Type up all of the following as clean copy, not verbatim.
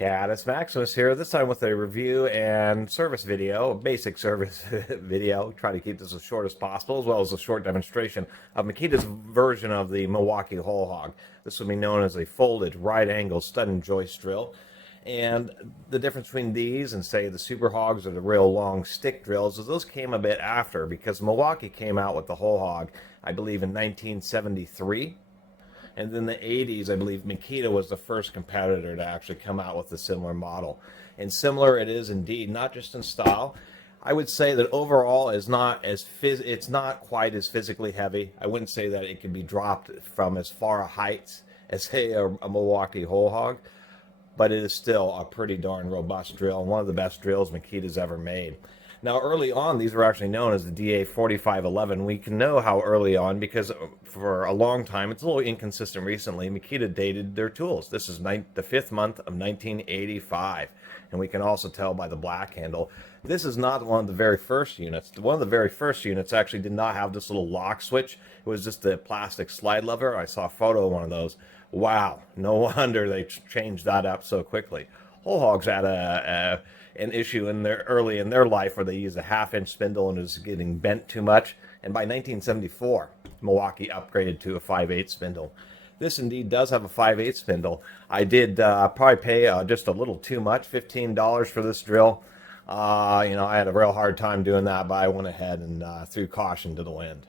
Catus, Maximus here, this time with a review and service video, a basic service video. Try to keep this as short as possible, as well as a short demonstration of Makita's version of the Milwaukee whole hog. This would be known as a folded right-angle stud and joist drill. And the difference between these and, say, the Super Hogs or the real long stick drills is those came a bit after, because Milwaukee came out with the whole hog, I believe, in 1973. And in the 80s, I believe Makita was the first competitor to actually come out with a similar model. And similar it is indeed, not just in style. I would say that overall it's not quite as physically heavy. I wouldn't say that it can be dropped from as far heights as, say, a Milwaukee whole hog, but it is still a pretty darn robust drill, and one of the best drills Makita's ever made. Now, early on, these were actually known as the DA4511. We can know how early on because for a long time, it's a little inconsistent recently, Makita dated their tools. This is the 5th month of 1985, and we can also tell by the black handle. This is not one of the very first units. One of the very first units actually did not have this little lock switch. It was just a plastic slide lever. I saw a photo of one of those. Wow, no wonder they changed that up so quickly. Whole hogs had an issue early in their life where they used a 1/2-inch spindle and it was getting bent too much. And by 1974, Milwaukee upgraded to a 5/8 spindle. This indeed does have a 5/8 spindle. I did probably pay just a little too much, $15 for this drill. I had a real hard time doing that, but I went ahead and threw caution to the wind.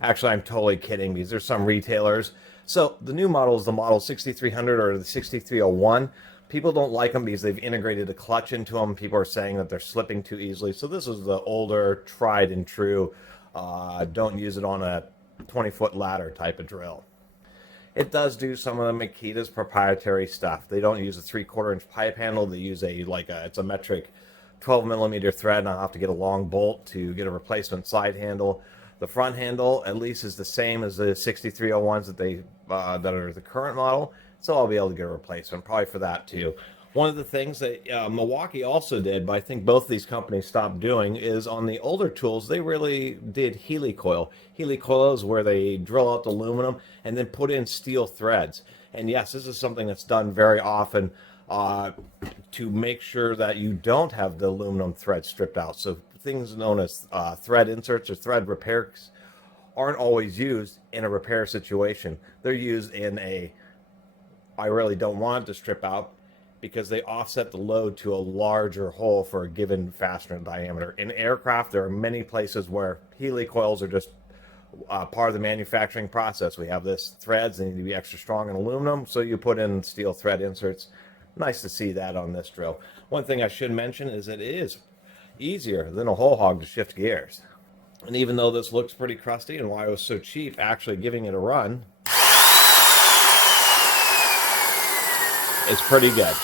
Actually, I'm totally kidding because there's some retailers. So the new model is the model 6300 or the 6301. People don't like them because they've integrated a clutch into them. People are saying that they're slipping too easily. So this is the older, tried and true, don't use it on a 20-foot ladder type of drill. It does do some of the Makita's proprietary stuff. They don't use a 3/4-inch pipe handle. They use it's a metric 12mm thread, and I'll have to get a long bolt to get a replacement side handle. The front handle, at least, is the same as the 6301s that are the current model. So I'll be able to get a replacement, probably for that too. One of the things that Milwaukee also did, but I think both these companies stopped doing, is on the older tools, they really did helicoil. Helicoil is where they drill out the aluminum and then put in steel threads. And yes, this is something that's done very often to make sure that you don't have the aluminum thread stripped out. So things known as thread inserts or thread repairs aren't always used in a repair situation. They're used in I really don't want it to strip out because they offset the load to a larger hole for a given fastener diameter. In aircraft, there are many places where helicoils are just part of the manufacturing process. We have this threads, they need to be extra strong in aluminum, so you put in steel thread inserts. Nice to see that on this drill. One thing I should mention is that it is easier than a whole hog to shift gears. And even though this looks pretty crusty and why it was so cheap, actually giving it a run, it's pretty good.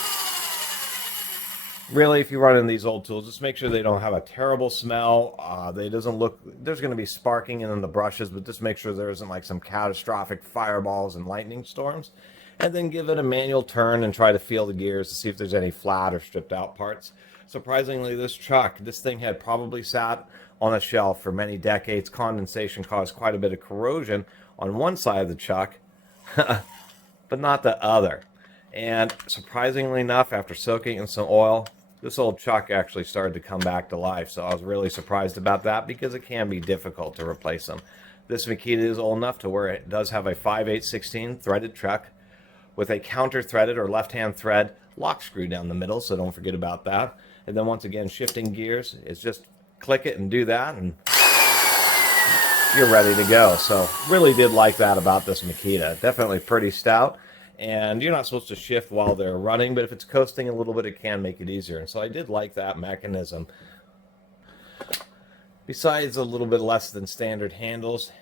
Really, if you run in these old tools, just make sure they don't have a terrible smell. There's going to be sparking in the brushes, but just make sure there isn't like some catastrophic fireballs and lightning storms. And then give it a manual turn and try to feel the gears to see if there's any flat or stripped out parts. Surprisingly, this thing had probably sat on a shelf for many decades. Condensation caused quite a bit of corrosion on one side of the chuck, but not the other. And surprisingly enough, after soaking in some oil, this old chuck actually started to come back to life. So I was really surprised about that because it can be difficult to replace them. This Makita is old enough to where it does have a 5/8/16 threaded chuck with a counter-threaded or left-hand thread lock screw down the middle, so don't forget about that. And then once again, shifting gears is just click it and do that, and you're ready to go. So really did like that about this Makita. Definitely pretty stout. And you're not supposed to shift while they're running, but if it's coasting a little bit, it can make it easier. And so I did like that mechanism. Besides a little bit less than standard handles,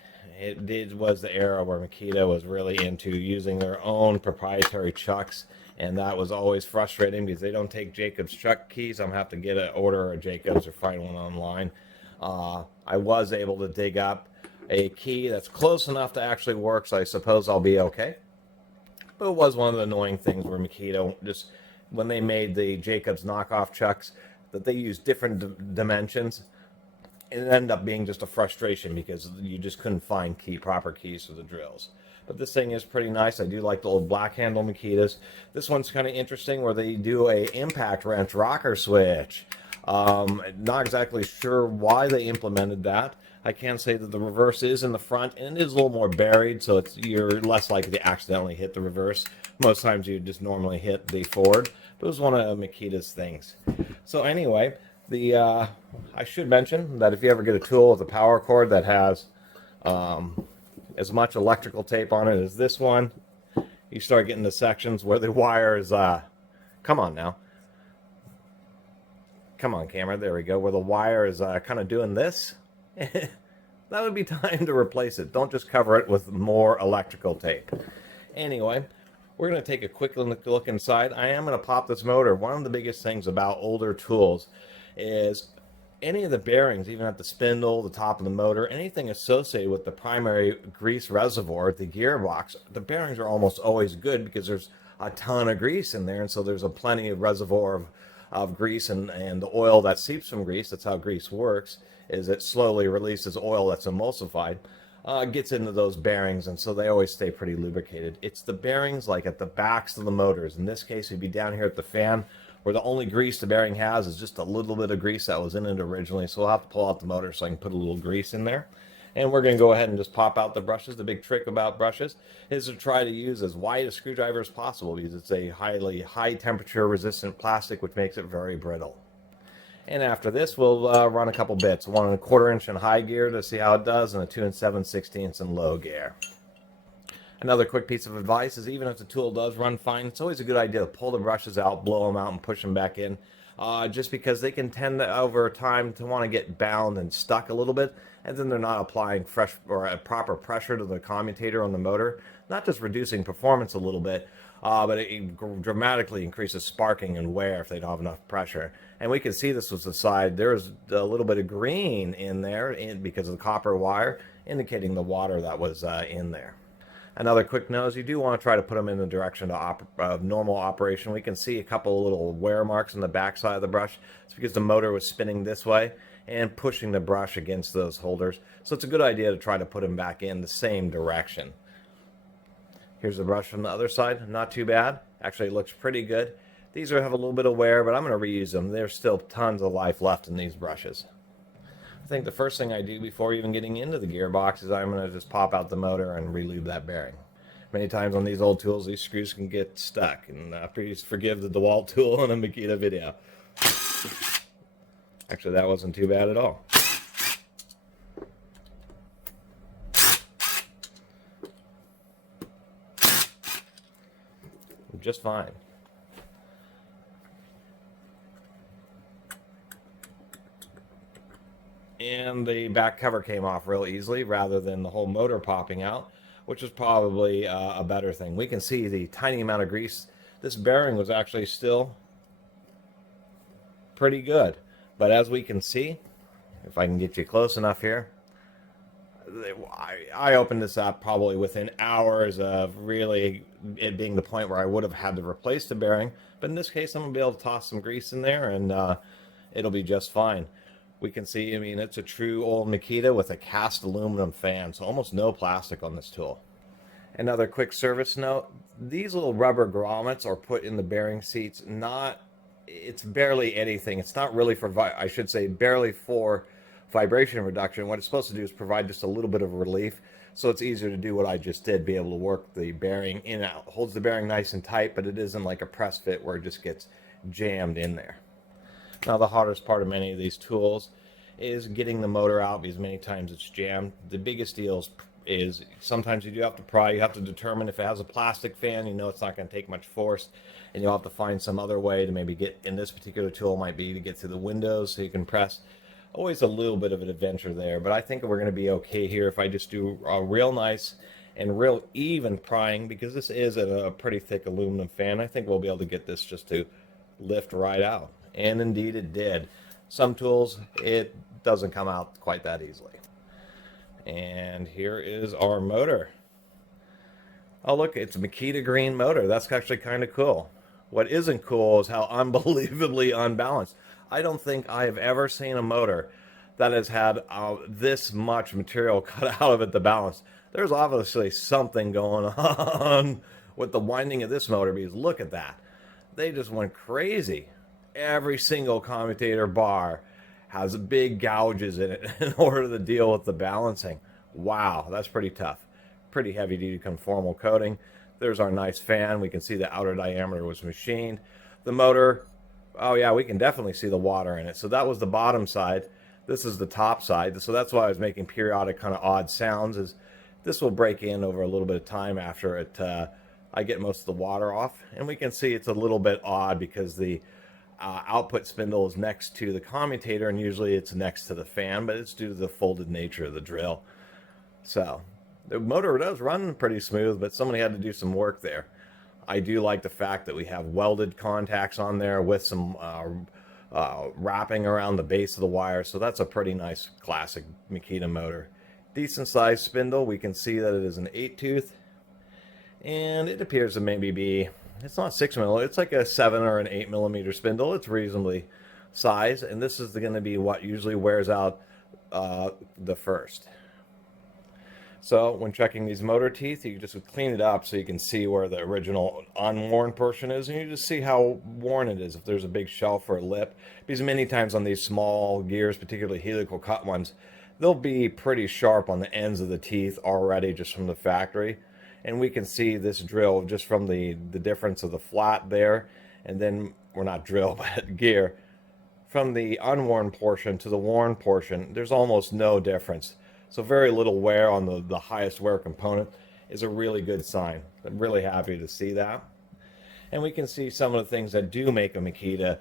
was the era where Makita was really into using their own proprietary chucks. And that was always frustrating because they don't take Jacobs chuck keys. I'm going to have to order a Jacobs or find one online. I was able to dig up a key that's close enough to actually work, so I suppose I'll be okay. But it was one of the annoying things where Makita, just when they made the Jacobs knockoff chucks, that they used different dimensions it ended up being just a frustration because you just couldn't find proper keys for the drills. But this thing is pretty nice. I do like the old black handle Makitas. This one's kind of interesting where they do a impact wrench rocker switch. Not exactly sure why they implemented that. I can say that the reverse is in the front and it is a little more buried, so you're less likely to accidentally hit the reverse. Most times you just normally hit the forward. But it was one of Makita's things. So anyway, I should mention that if you ever get a tool with a power cord that has as much electrical tape on it as this one, you start getting the sections where the wire is, come on now. Come on, camera. There we go. Where the wire is kind of doing this. That would be time to replace it. Don't just cover it with more electrical tape. Anyway, we're going to take a quick look inside. I am going to pop this motor. One of the biggest things about older tools is any of the bearings, even at the spindle, the top of the motor, anything associated with the primary grease reservoir, the gearbox, the bearings are almost always good because there's a ton of grease in there, and so there's a plenty of reservoir of grease and the oil that seeps from grease. That's how grease works, is it slowly releases oil that's emulsified, gets into those bearings, and so they always stay pretty lubricated. It's the bearings like at the backs of the motors. In this case, it'd be down here at the fan, where the only grease the bearing has is just a little bit of grease that was in it originally. So we'll have to pull out the motor so I can put a little grease in there. And we're going to go ahead and just pop out the brushes. The big trick about brushes is to try to use as wide a screwdriver as possible because it's a high temperature resistant plastic, which makes it very brittle. And after this, we'll run a couple bits. 1 1/4 inch in high gear to see how it does, and a 2 7/16 in low gear. Another quick piece of advice is even if the tool does run fine, it's always a good idea to pull the brushes out, blow them out, and push them back in. Just because they can tend to, over time, to want to get bound and stuck a little bit, and then they're not applying fresh or proper pressure to the commutator on the motor. Not just reducing performance a little bit, but it dramatically increases sparking and wear if they don't have enough pressure. And we can see this was the side. There's a little bit of green in there because of the copper wire, indicating the water that was in there. Another quick note is you do want to try to put them in the direction of normal operation. We can see a couple of little wear marks on the back side of the brush. It's because the motor was spinning this way and pushing the brush against those holders. So it's a good idea to try to put them back in the same direction. Here's the brush from the other side. Not too bad. Actually, it looks pretty good. These have a little bit of wear, but I'm going to reuse them. There's still tons of life left in these brushes. I think the first thing I do before even getting into the gearbox is I'm going to just pop out the motor and relube that bearing. Many times on these old tools, these screws can get stuck, and please forgive the DeWalt tool in a Makita video. Actually, that wasn't too bad at all. Just fine. And the back cover came off real easily rather than the whole motor popping out, which is probably a better thing. We can see the tiny amount of grease. This bearing was actually still pretty good, but as we can see, if I can get you close enough here, I opened this up probably within hours of really it being the point where I would have had to replace the bearing, but in this case I'm going to be able to toss some grease in there and it'll be just fine. We can see, I mean, it's a true old Makita with a cast aluminum fan, so almost no plastic on this tool. Another quick service note, these little rubber grommets are put in the bearing seats, it's barely anything. It's not really for, I should say, barely for vibration reduction. What it's supposed to do is provide just a little bit of relief, so it's easier to do what I just did, be able to work the bearing in and out. Holds the bearing nice and tight, but it isn't like a press fit where it just gets jammed in there. Now the hardest part of many of these tools is getting the motor out because many times it's jammed. The biggest deal is sometimes you do have to pry. You have to determine if it has a plastic fan, you know it's not going to take much force, and you'll have to find some other way to maybe get, in this particular tool might be to get through the windows so you can press. Always a little bit of an adventure there, but I think we're going to be okay here if I just do a real nice and real even prying, because this is a pretty thick aluminum fan. I think we'll be able to get this just to lift right out. And indeed it did. Some tools, it doesn't come out quite that easily. And here is our motor. Oh look, it's a Makita green motor. That's actually kind of cool. What isn't cool is how unbelievably unbalanced. I don't think I have ever seen a motor that has had this much material cut out of it to balance. There's obviously something going on with the winding of this motor, because look at that. They just went crazy. Every single commutator bar has big gouges in it in order to deal with the balancing. Wow, that's pretty tough. Pretty heavy duty conformal coating. There's our nice fan. We can see the outer diameter was machined. The motor, oh yeah, we can definitely see the water in it. So that was the bottom side. This is the top side. So that's why I was making periodic kind of odd sounds. Is this will break in over a little bit of time after it. I get most of the water off, and we can see it's a little bit odd because the output spindle is next to the commutator, and usually it's next to the fan, but it's due to the folded nature of the drill. So the motor does run pretty smooth, but somebody had to do some work there. I do like the fact that we have welded contacts on there with some wrapping around the base of the wire, so that's a pretty nice classic Makita motor. Decent sized spindle. We can see that it is an 8-tooth, and it appears to maybe be, it's not 6mm, it's like a 7 or an 8mm spindle. It's reasonably sized, and this is going to be what usually wears out the first. So when checking these motor teeth, you just clean it up so you can see where the original unworn portion is, and you just see how worn it is, if there's a big shelf or a lip. Because many times on these small gears, particularly helical cut ones, they'll be pretty sharp on the ends of the teeth already just from the factory. And we can see this drill just from the difference of the flat there, and then, well, not drill, but gear. From the unworn portion to the worn portion, there's almost no difference. So very little wear on the highest wear component is a really good sign. I'm really happy to see that. And we can see some of the things that do make a Makita,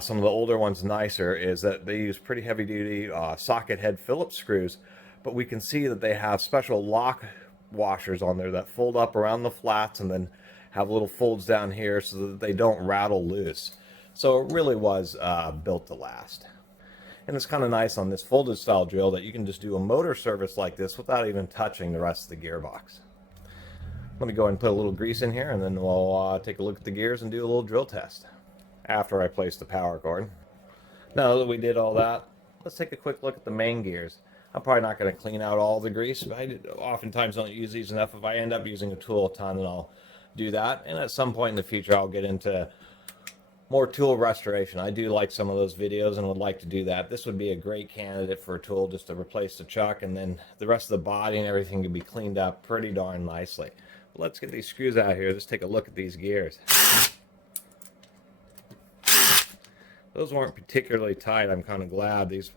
some of the older ones nicer, is that they use pretty heavy duty socket head Phillips screws, but we can see that they have special lock washers on there that fold up around the flats and then have little folds down here so that they don't rattle loose. So it really was built to last. And it's kind of nice on this folded style drill that you can just do a motor service like this without even touching the rest of the gearbox. Let me go ahead and put a little grease in here, and then we'll take a look at the gears and do a little drill test after I place the power cord. Now that we did all that, let's take a quick look at the main gears. I'm probably not going to clean out all the grease, but I oftentimes don't use these enough. If I end up using a tool a ton, then I'll do that. And at some point in the future, I'll get into more tool restoration. I do like some of those videos and would like to do that. This would be a great candidate for a tool just to replace the chuck, and then the rest of the body and everything could be cleaned up pretty darn nicely. But let's get these screws out here. Let's take a look at these gears. Those weren't particularly tight. I'm kind of glad. These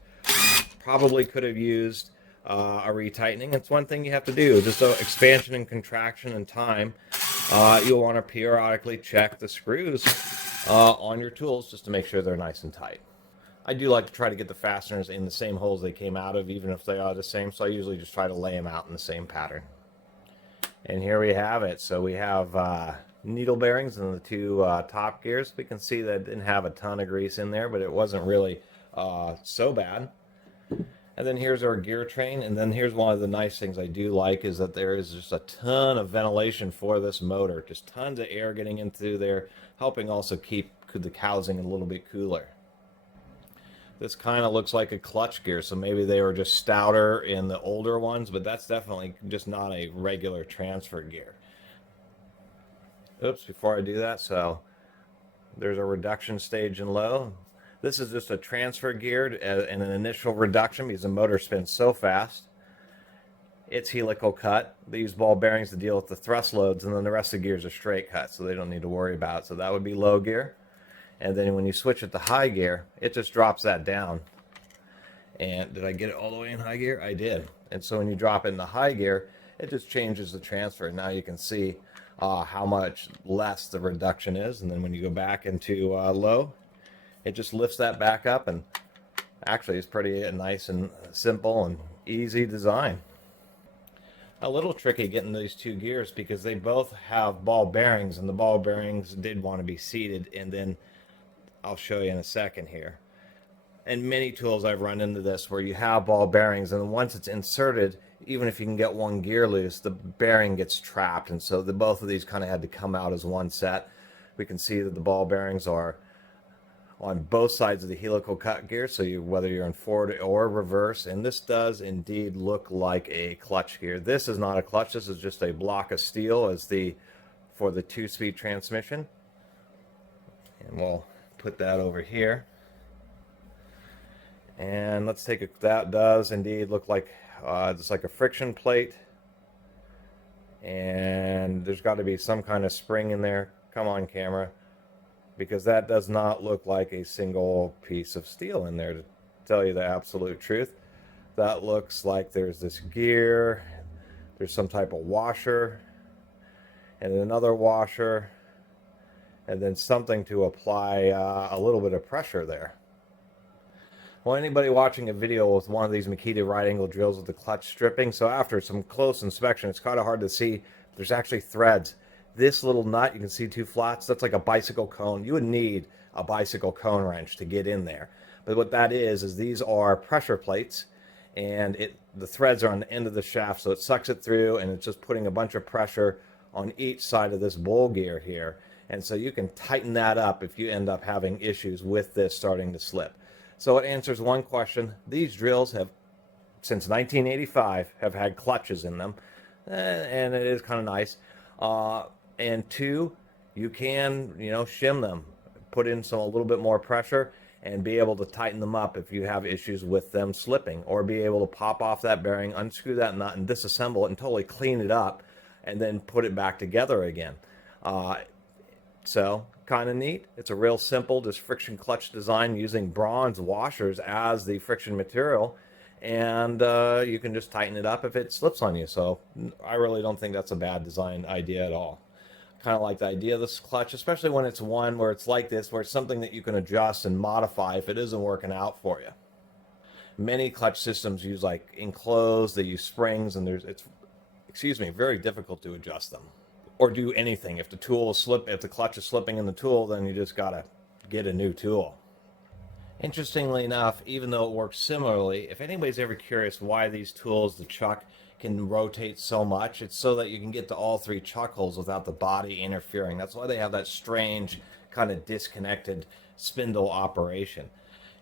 probably could have used a retightening. It's one thing you have to do, just so expansion and contraction and time. You'll want to periodically check the screws on your tools just to make sure they're nice and tight. I do like to try to get the fasteners in the same holes they came out of, even if they are the same, so I usually just try to lay them out in the same pattern. And here we have it. So we have needle bearings in the two top gears. We can see that it didn't have a ton of grease in there, but it wasn't really so bad. And then here's our gear train, and then here's one of the nice things I do like is that there is just a ton of ventilation for this motor. Just tons of air getting into there, helping also keep the housing a little bit cooler. This kind of looks like a clutch gear, so maybe they were just stouter in the older ones, but that's definitely just not a regular transfer gear. Oops, before I do that, so there's a reduction stage in low. This is just a transfer gear and an initial reduction because the motor spins so fast. It's helical cut. They use ball bearings to deal with the thrust loads, and then the rest of the gears are straight cut, so they don't need to worry about it. So that would be low gear. And then when you switch it to high gear, it just drops that down. And did I get it all the way in high gear? I did. And so when you drop it in the high gear, it just changes the transfer. Now you can see how much less the reduction is. And then when you go back into low, it just lifts that back up, and actually it's pretty nice and simple and easy design. A little tricky getting these two gears because they both have ball bearings, and the ball bearings did want to be seated, and then I'll show you in a second here. And many tools I've run into this where you have ball bearings, and once it's inserted, even if you can get one gear loose, the bearing gets trapped, and so both of these kind of had to come out as one set. We can see that the ball bearings are on both sides of the helical cut gear, so whether you're in forward or reverse. And this does indeed look like a clutch gear. This is not a clutch. This is just a block of steel for the 2-speed transmission. And we'll put that over here. And let's take a, that does indeed look like it's like a friction plate. And there's got to be some kind of spring in there. Come on, camera. Because that does not look like a single piece of steel in there, to tell you the absolute truth. That looks like there's this gear, there's some type of washer, and another washer, and then something to apply a little bit of pressure there. Well, anybody watching a video with one of these Makita right angle drills with the clutch stripping, so after some close inspection, it's kind of hard to see. There's actually threads. This little nut, you can see 2 flats, that's like a bicycle cone. You would need a bicycle cone wrench to get in there. But what that is these are pressure plates, and the threads are on the end of the shaft, so it sucks it through, and it's just putting a bunch of pressure on each side of this bowl gear here. And so you can tighten that up if you end up having issues with this starting to slip. So it answers one question. These drills have, since 1985, have had clutches in them, and it is kind of nice. And 2, you can, shim them, put in a little bit more pressure, and be able to tighten them up if you have issues with them slipping, or be able to pop off that bearing, unscrew that nut, and disassemble it and totally clean it up, and then put it back together again. So kind of neat. It's a real simple, just friction clutch design using bronze washers as the friction material, and you can just tighten it up if it slips on you. So I really don't think that's a bad design idea at all. Kind of like the idea of this clutch, especially when it's one where it's like this, where it's something that you can adjust and modify if it isn't working out for you. Many clutch systems use like enclosed, they use springs, and it's very difficult to adjust them or do anything. If the clutch is slipping in the tool, then you just gotta get a new tool. Interestingly enough, even though it works similarly, if anybody's ever curious why these tools, the chuck, can rotate so much, it's so that you can get to all 3 chuck holes without the body interfering. That's why they have that strange kind of disconnected spindle operation.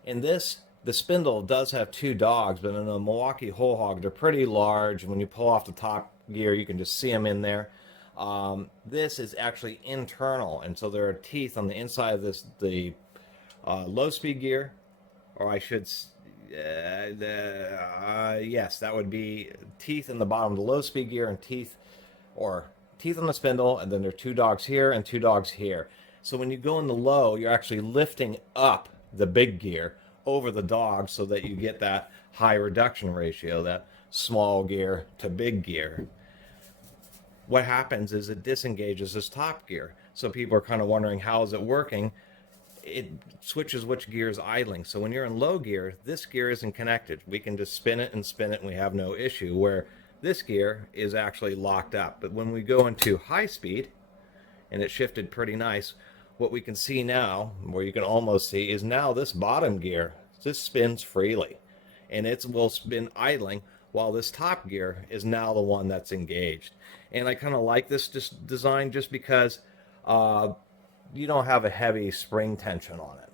In this, the spindle does have 2 dogs, but in a Milwaukee whole hog, they're pretty large. When you pull off the top gear, you can just see them in there. This is actually internal, and so there are teeth on the inside of the low speed gear, or I should yes, that would be teeth in the bottom of the low speed gear, and teeth on the spindle, and then there are 2 dogs here and 2 dogs here. So when you go in the low, you're actually lifting up the big gear over the dog so that you get that high reduction ratio, that small gear to big gear. What happens is it disengages this top gear. So people are kind of wondering, how is it working? It switches which gear is idling. So when you're in low gear, this gear isn't connected. We can just spin it, and we have no issue, where this gear is actually locked up. But when we go into high speed, and it shifted pretty nice, what we can see now, where you can almost see, is now this bottom gear just spins freely. And it will spin idling, while this top gear is now the one that's engaged. And I kind of like this design just because you don't have a heavy spring tension on it.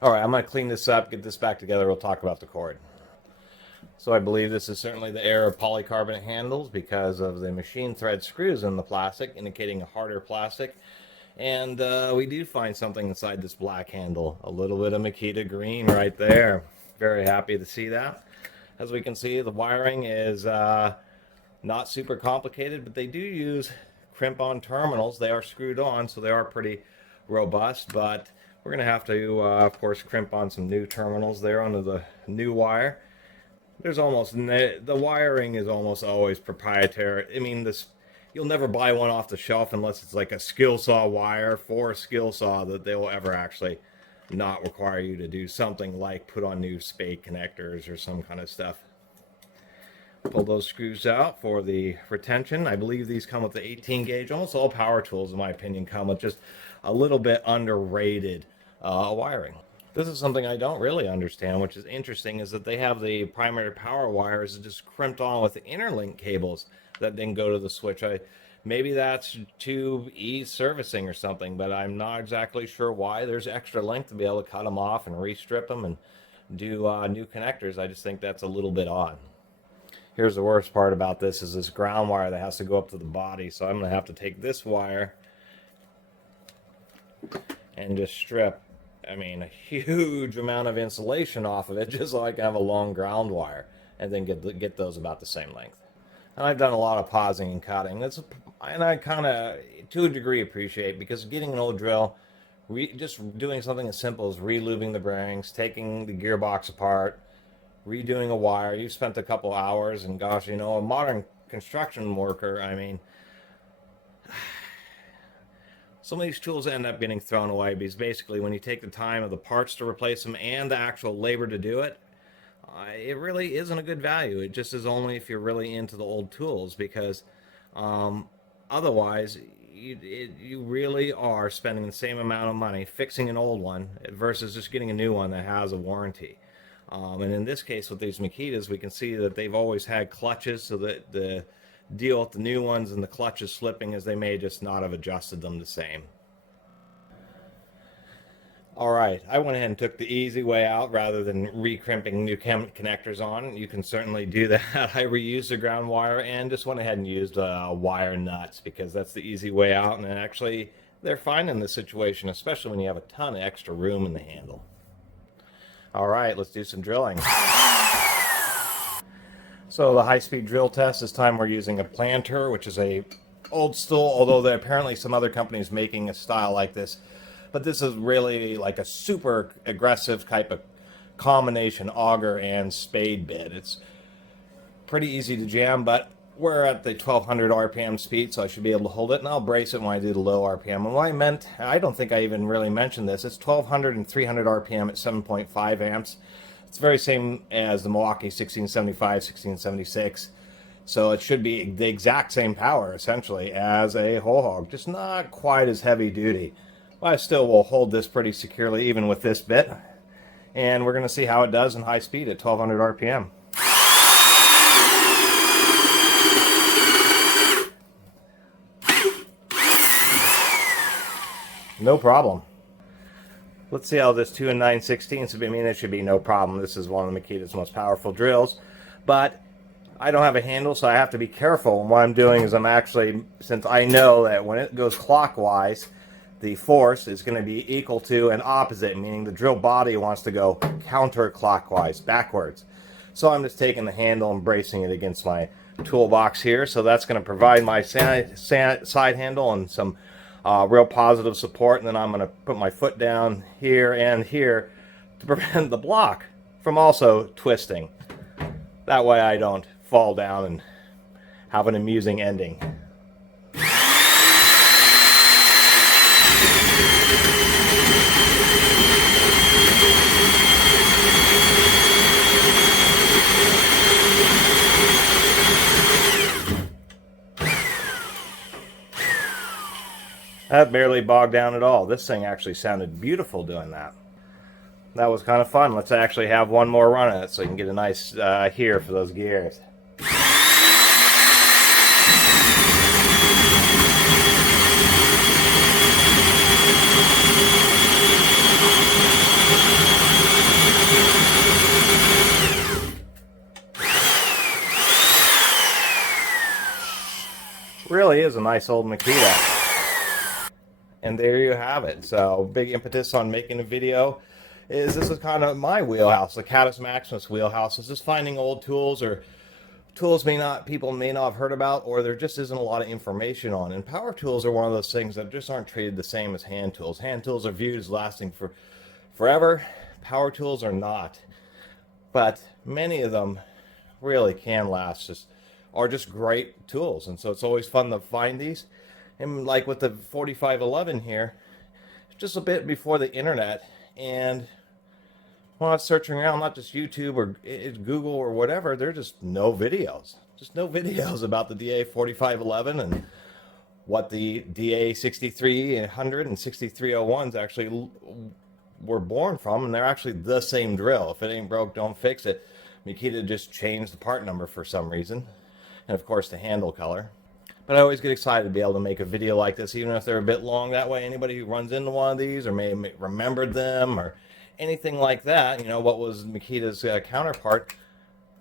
All right, I'm going to clean this up, get this back together. We'll talk about the cord. So I believe this is certainly the era of polycarbonate handles because of the machine thread screws in the plastic, indicating a harder plastic. And we do find something inside this black handle, a little bit of Makita green right there. Very happy to see that. As we can see, the wiring is not super complicated, but they do use crimp-on terminals. They are screwed on, so they are pretty robust, but we're going to have to, of course, crimp on some new terminals there onto the new wire. The wiring is almost always proprietary. I mean, you'll never buy one off the shelf unless it's like a skill saw wire for a skill saw that they will ever actually not require you to do something like put on new spade connectors or some kind of stuff. Pull those screws out for the retention. I believe these come with the 18 gauge. Almost all power tools, in my opinion, come with just a little bit underrated wiring. This is something I don't really understand, which is interesting, is that they have the primary power wires just crimped on with the interlink cables that then go to the switch. Maybe that's to ease servicing or something, but I'm not exactly sure why. There's extra length to be able to cut them off and restrip them and do new connectors. I just think that's a little bit odd. Here's the worst part about this is this ground wire that has to go up to the body. So I'm going to have to take this wire and just strip, I mean, a huge amount of insulation off of it just so I can have a long ground wire and then get those about the same length. And I've done a lot of pausing and cutting. And I kind of, to a degree, appreciate, because getting an old drill, just doing something as simple as relubing the bearings, taking the gearbox apart, redoing a wire. You've spent a couple hours, and gosh, you know, a modern construction worker, I mean, some of these tools end up getting thrown away because basically when you take the time of the parts to replace them and the actual labor to do it, it really isn't a good value. It just is only if you're really into the old tools, because otherwise you really are spending the same amount of money fixing an old one versus just getting a new one that has a warranty. And in this case with these Makitas, we can see that they've always had clutches, so that the deal with the new ones and the clutches slipping is they may just not have adjusted them the same. Alright, I went ahead and took the easy way out rather than re-crimping new connectors on. You can certainly do that. I reused the ground wire and just went ahead and used wire nuts, because that's the easy way out, and actually they're fine in this situation, especially when you have a ton of extra room in the handle. Alright, let's do some drilling. So the high-speed drill test, this time we're using a planter, which is a old stool, although there are apparently some other companies making a style like this. But this is really like a super aggressive type of combination auger and spade bit. It's pretty easy to jam, but we're at the 1200 RPM speed, so I should be able to hold it, and I'll brace it when I do the low RPM. And what I meant, I don't think I even really mentioned this, it's 1200 and 300 RPM at 7.5 amps. It's the very same as the Milwaukee 1675, 1676. So it should be the exact same power, essentially, as a whole hog, just not quite as heavy duty. But I still will hold this pretty securely, even with this bit. And we're going to see how it does in high speed at 1200 RPM. No problem. Let's see how this 2 9/16. I mean, it should be no problem. This is one of the Makita's most powerful drills. But I don't have a handle, so I have to be careful. And what I'm doing is I'm actually, since I know that when it goes clockwise, the force is going to be equal to and opposite, meaning the drill body wants to go counterclockwise, backwards. So I'm just taking the handle and bracing it against my toolbox here. So that's going to provide my side handle and some real positive support. And then I'm going to put my foot down here and here to prevent the block from also twisting. That way I don't fall down and have an amusing ending. That barely bogged down at all. This thing actually sounded beautiful doing that. That was kind of fun. Let's actually have one more run at it so you can get a nice hear for those gears. Really is a nice old Makita. And there you have it. So big impetus on making a video is this is kind of my wheelhouse, the Catus Maximus wheelhouse. Is just finding old tools or tools people may not have heard about, or there just isn't a lot of information on. And power tools are one of those things that just aren't treated the same as hand tools. Hand tools are viewed as lasting for forever. Power tools are not. But many of them really can last, are just great tools. And so it's always fun to find these. And like with the 4511 here, it's just a bit before the internet, and while I was searching around, not just YouTube or Google or whatever, there's just no videos. Just no videos about the DA 4511 and what the DA 6300 and 6301s actually were born from, and they're actually the same drill. If it ain't broke, don't fix it. Makita just changed the part number for some reason, and of course the handle color. But I always get excited to be able to make a video like this, even if they're a bit long. That way anybody who runs into one of these or may remembered them or anything like that, you know, what was Makita's counterpart,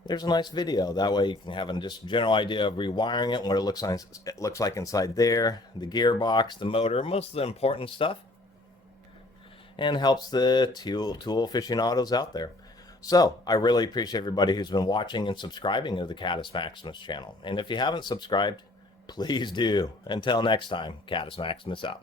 there's a nice video. That way you can have a just general idea of rewiring it, what it looks like inside there, the gearbox, the motor, most of the important stuff, and helps the tool aficionados out there. So I really appreciate everybody who's been watching and subscribing to the Catus Maximus channel. And if you haven't subscribed, please do. Until next time, Catus Maximus out.